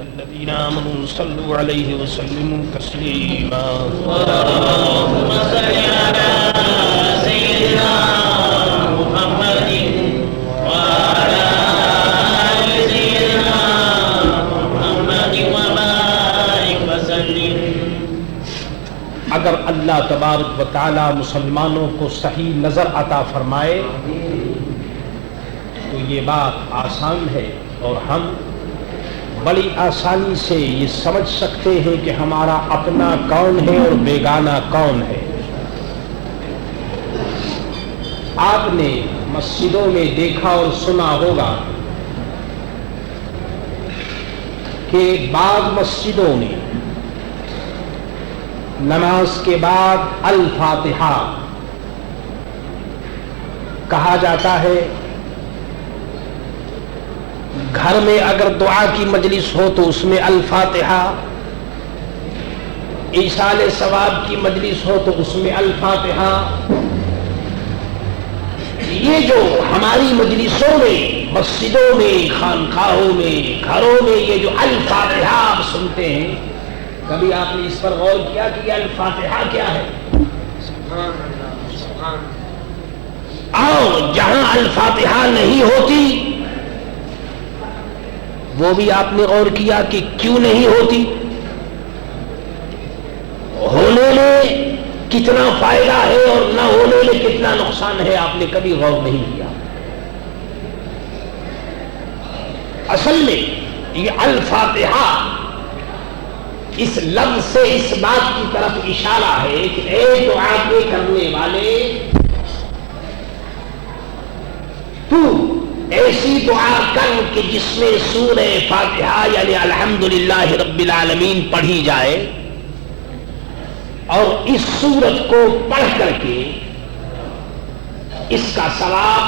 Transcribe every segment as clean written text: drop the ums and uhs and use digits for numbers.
الذين آمنوا صلوا عليه وسلموا تسليما اللهم صل على سيدنا محمد وعلى آل سيدنا محمد وبارك وسلم. اگر اللہ تبارک و تعالی مسلمانوں کو صحیح نظر عطا فرمائے تو یہ بات آسان ہے اور ہم بڑی آسانی سے یہ سمجھ سکتے ہیں کہ ہمارا اپنا کون ہے اور بیگانہ کون ہے. آپ نے مسجدوں میں دیکھا اور سنا ہوگا کہ بعض مسجدوں میں نماز کے بعد الفاتحہ کہا جاتا ہے. گھر میں اگر دعا کی مجلس ہو تو اس میں الفاتحہ، ایصال ثواب کی مجلس ہو تو اس میں الفاتحہ. یہ جو ہماری مجلسوں میں، مسجدوں میں، خانقاہوں میں، گھروں میں یہ جو الفاتحہ آپ سنتے ہیں، کبھی آپ نے اس پر غور کیا کہ یہ الفاتحہ کیا ہے؟ اور جہاں الفاتحہ نہیں ہوتی وہ بھی آپ نے غور کیا کہ کیوں نہیں ہوتی؟ ہونے میں کتنا فائدہ ہے اور نہ ہونے میں کتنا نقصان ہے، آپ نے کبھی غور نہیں کیا. اصل میں یہ الفاتحہ اس لفظ سے اس بات کی طرف اشارہ ہے کہ اے دعا کے کرنے والے، تو ایسی دعا کر کہ جس میں سورہ فاتحہ یعنی الحمدللہ رب العالمین پڑھی جائے، اور اس سورت کو پڑھ کر کے اس کا ثواب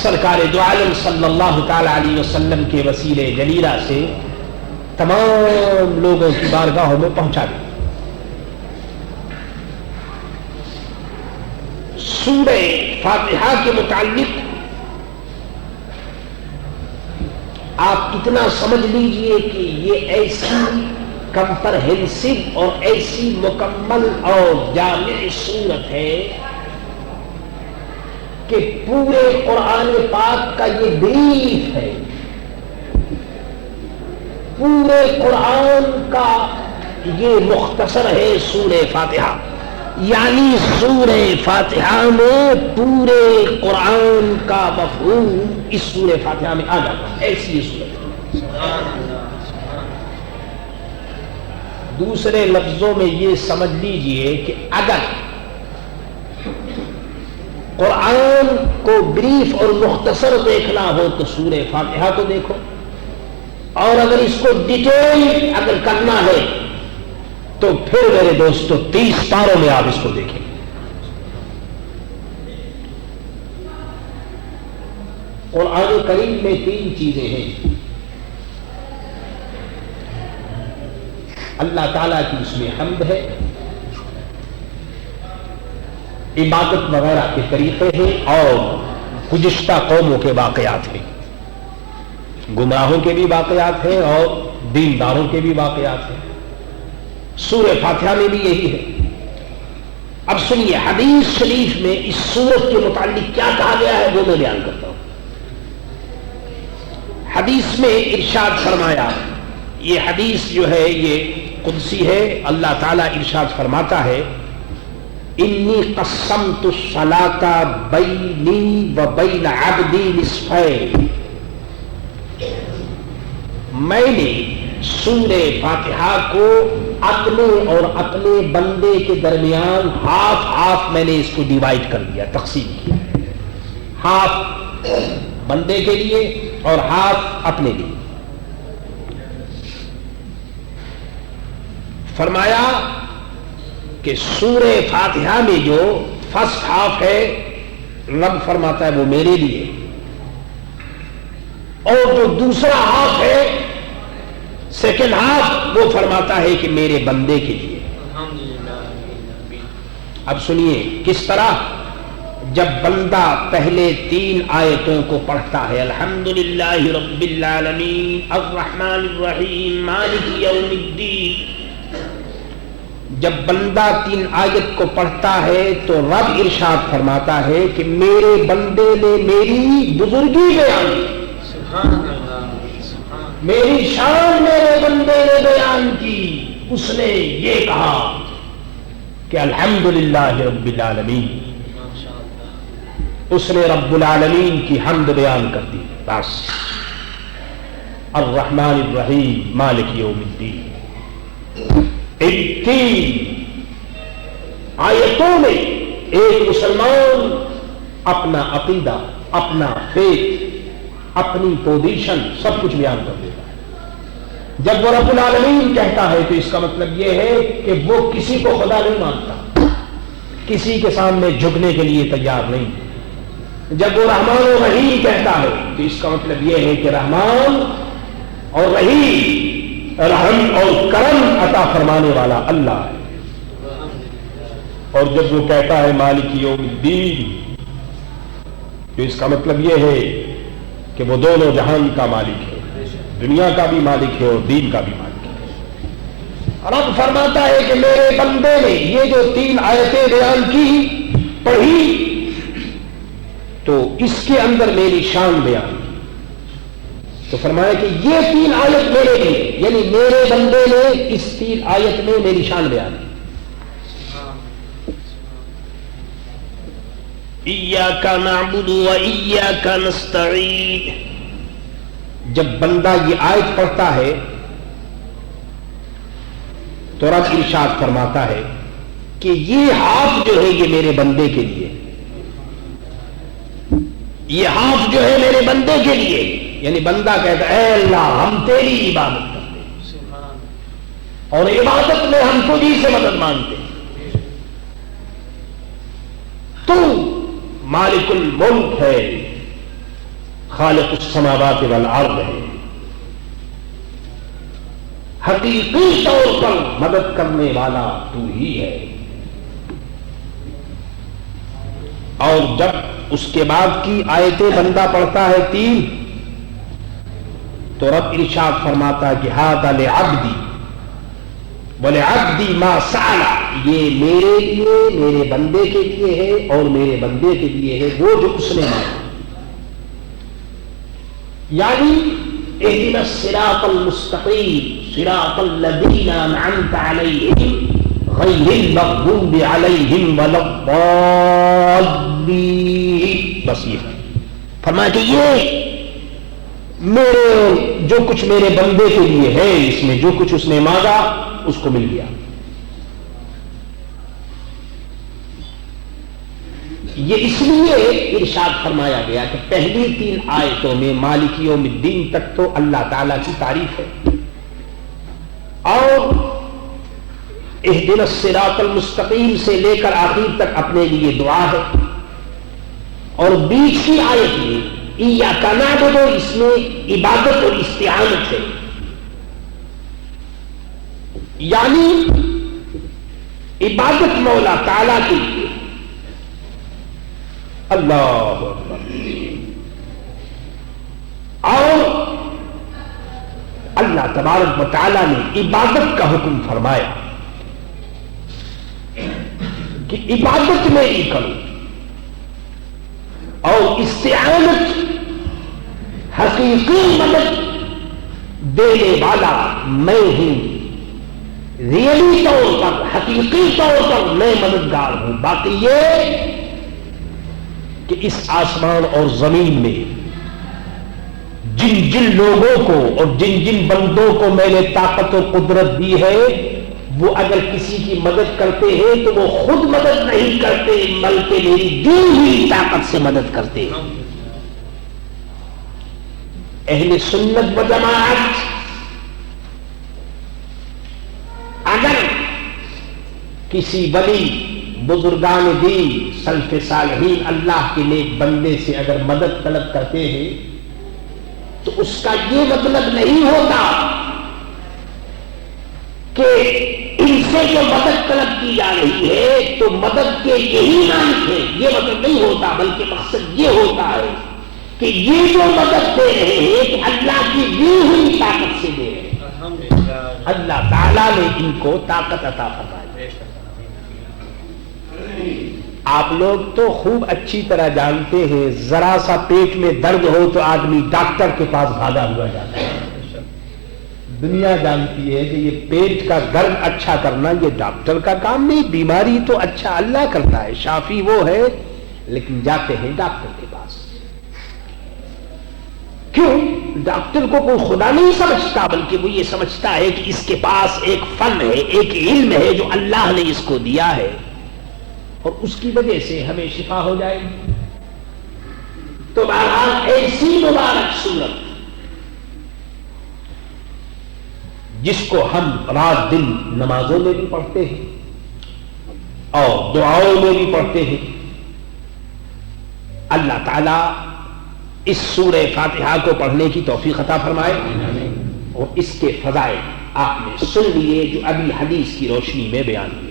سرکار دو عالم صلی اللہ تعالی علیہ وسلم کے وسیلے جلیلہ سے تمام لوگوں کی بارگاہوں میں پہنچا دیں. سورہ فاتحہ کے متعلق آپ کتنا سمجھ لیجئے کہ یہ ایسی کمپرہنسو اور ایسی مکمل اور جامع صورت ہے کہ پورے قرآن پاک کا یہ بریف ہے. پورے قرآن کا یہ مختصر ہے سورہ فاتحہ، یعنی سورہ فاتحہ میں پورے قرآن کا مفہوم اس سورہ فاتحہ میں آ جاتا ہے. ایسی یہ سورت. دوسرے لفظوں میں یہ سمجھ لیجئے کہ اگر قرآن کو بریف اور مختصر دیکھنا ہو تو سورہ فاتحہ کو دیکھو، اور اگر اس کو ڈیٹیل اگر کرنا ہے تو پھر میرے دوستو 30 پاروں میں آپ اس کو دیکھیں. قرآن کریم میں 3 چیزیں ہیں. اللہ تعالیٰ کی اس میں حمد ہے، عبادت وغیرہ کے طریقے ہیں، اور گزشتہ قوموں کے واقعات ہیں. گمراہوں کے بھی واقعات ہیں اور دینداروں کے بھی واقعات ہیں. سورہ فاتحہ میں بھی یہی ہے. اب سنیے حدیث شریف میں اس سورت کے متعلق کیا کہا گیا ہے وہ میں بیان کرتا ہوں. حدیث میں ارشاد فرمایا، یہ حدیث جو ہے یہ قدسی ہے. اللہ تعالیٰ ارشاد فرماتا ہے انی قسمت الصلاۃ بینی و بین عبدی نصفین، میں نے سورہ فاتحہ کو اپنے اور اپنے بندے کے درمیان ہاف میں نے اس کو ڈیوائیڈ کر دیا، تقسیم کیا. ہاف بندے کے لیے اور ہاف اپنے لیے. فرمایا کہ سورہ فاتحہ میں جو فرسٹ ہاف ہے رب فرماتا ہے وہ میرے لیے، اور جو دوسرا ہاف ہے سیکنڈ ہاف وہ فرماتا ہے کہ میرے بندے کے لیے. اب سنیے کس طرح. جب بندہ پہلے 3 آیتوں کو پڑھتا ہے، الحمدللہ رب العالمین الرحمن الرحیم مالک یوم الدین، جب بندہ 3 آیت کو پڑھتا ہے تو رب ارشاد فرماتا ہے کہ میرے بندے نے میری بزرگی بیان کی، میری شان میرے بندے نے بیان کی، اس نے یہ کہا کہ الحمدللہ رب العالمین، اس نے رب العالمین کی حمد بیان کر دی، بس الرحمن الرحیم مالک یوم الدین۔ ان 3 آیتوں میں ایک مسلمان اپنا عقیدہ، اپنا فیت، اپنی پوزیشن سب کچھ بیان کر دیتا ہے۔ جب وہ رب العالمین کہتا ہے تو اس کا مطلب یہ ہے کہ وہ کسی کو خدا نہیں مانتا، کسی کے سامنے جھکنے کے لیے تیار نہیں۔ جب وہ رحمان و رحیم کہتا ہے تو اس کا مطلب یہ ہے کہ رحمان اور رحیم، رحم اور کرم عطا فرمانے والا اللہ ہے۔ اور جب وہ کہتا ہے مالک یوم الدین تو اس کا مطلب یہ ہے کہ وہ دونوں جہان کا مالک ہے، دنیا کا بھی مالک ہے اور دین کا بھی مالک ہے۔ رب فرماتا ہے کہ میرے بندے نے یہ جو 3 آیتیں بیان کی، پڑھی، تو اس کے اندر میری شان بیان کی، تو فرمایا کہ یہ 3 آیت میرے لیے، یعنی میرے بندے نے اس 3 آیت میں میری شان بیان کی۔ ایاک نعبد و ایاک نستعین، جب بندہ یہ آیت پڑھتا ہے تو رب ارشاد فرماتا ہے کہ یہ ہاتھ جو ہے یہ میرے بندے کے لیے، یہ ہاتھ جو ہے میرے بندے کے لیے، یعنی بندہ کہتا ہے اے اللہ ہم تیری عبادت کرتے ہیں اور عبادت میں ہم تجھی سے مدد مانگتے ہیں، تو مالک الملک ہے، خالق السماوات والارض ہے، حقیقی طور پر مدد کرنے والا تو ہی ہے۔ اور جب اس کے بعد کی آیتیں بندہ پڑھتا ہے 3، تو رب ارشاد فرماتا ہے کہ ھذا لعبدی ولعبدی ما سأل، یہ میرے لیے، میرے بندے کے لیے ہے اور میرے بندے کے لیے ہے وہ جو اس نے مانگا۔ یعنی اہدنا الصراط المستقیم صراط الذین انعمت علیہم غیر المغضوب علیہم ولا الضالین، بس یہ فرمایا کہ یہ میرے جو کچھ میرے بندے کے لیے ہے، اس میں جو کچھ اس نے مانگا اس کو مل گیا۔ یہ اس لیے ارشاد فرمایا گیا کہ پہلی 3 آیتوں میں مالک یوم الدین تک تو اللہ تعالی کی تعریف ہے، اور اہدنا الصراط المستقیم سے لے کر آخر تک اپنے لیے دعا ہے، اور بیچ کی آیت میں ایاک نعبد، اس میں عبادت اور استعانت ہے، یعنی عبادت مولا تعالیٰ کے لیے۔ اللہ اکبر۔ اور اللہ تبارک و تعالیٰ نے عبادت کا حکم فرمایا کہ عبادت میں ہی کرو، اور استعانت حقیقی مدد دینے والا میں ہوں، ریئلی طور پر، حقیقی طور پر میں مددگار ہوں۔ باقی یہ کہ اس آسمان اور زمین میں جن جن لوگوں کو اور جن جن بندوں کو میں نے طاقت اور قدرت دی ہے، وہ اگر کسی کی مدد کرتے ہیں تو وہ خود مدد نہیں کرتے بلکہ میری دی ہوئی طاقت سے مدد کرتے ہیں۔ اہل سنت و جماعت اگر کسی ولی، بزرگان دین، سلف صالحین، اللہ کے نیک بندے سے اگر مدد طلب کرتے ہیں تو اس کا یہ مطلب نہیں ہوتا کہ ان سے جو مدد طلب کی جا رہی ہے تو مدد کے یہی نام تھے، یہ مطلب نہیں ہوتا، بلکہ مقصد یہ ہوتا ہے کہ یہ جو مدد دے رہے ہیں کہ اللہ کی دی ہوئی طاقت سے دے رہے ہیں، اللہ تعالیٰ نے ان کو طاقت عطا فرمائی۔ آپ لوگ تو خوب اچھی طرح جانتے ہیں، ذرا سا پیٹ میں درد ہو تو آدمی ڈاکٹر کے پاس بھاگا ہوا جاتا ہے۔ دنیا جانتی ہے کہ یہ پیٹ کا درد اچھا کرنا یہ ڈاکٹر کا کام نہیں، بیماری تو اچھا اللہ کرتا ہے، شافی وہ ہے، لیکن جاتے ہیں ڈاکٹر کے پاس۔ کیوں؟ ڈاکٹر کو کوئی خدا نہیں سمجھتا، بلکہ وہ یہ سمجھتا ہے کہ اس کے پاس ایک فن ہے، ایک علم ہے جو اللہ نے اس کو دیا ہے، اور اس کی وجہ سے ہمیں شفا ہو جائے گی۔ تو بہرحال ایسی مبارک صورت جس کو ہم رات دن نمازوں میں بھی پڑھتے ہیں اور دعاؤں میں بھی پڑھتے ہیں، اللہ تعالیٰ اس سورہ فاتحہ کو پڑھنے کی توفیق عطا فرمائے، اور اس کے فضائل آپ نے سن لیے جو ابھی حدیث کی روشنی میں بیان کیا۔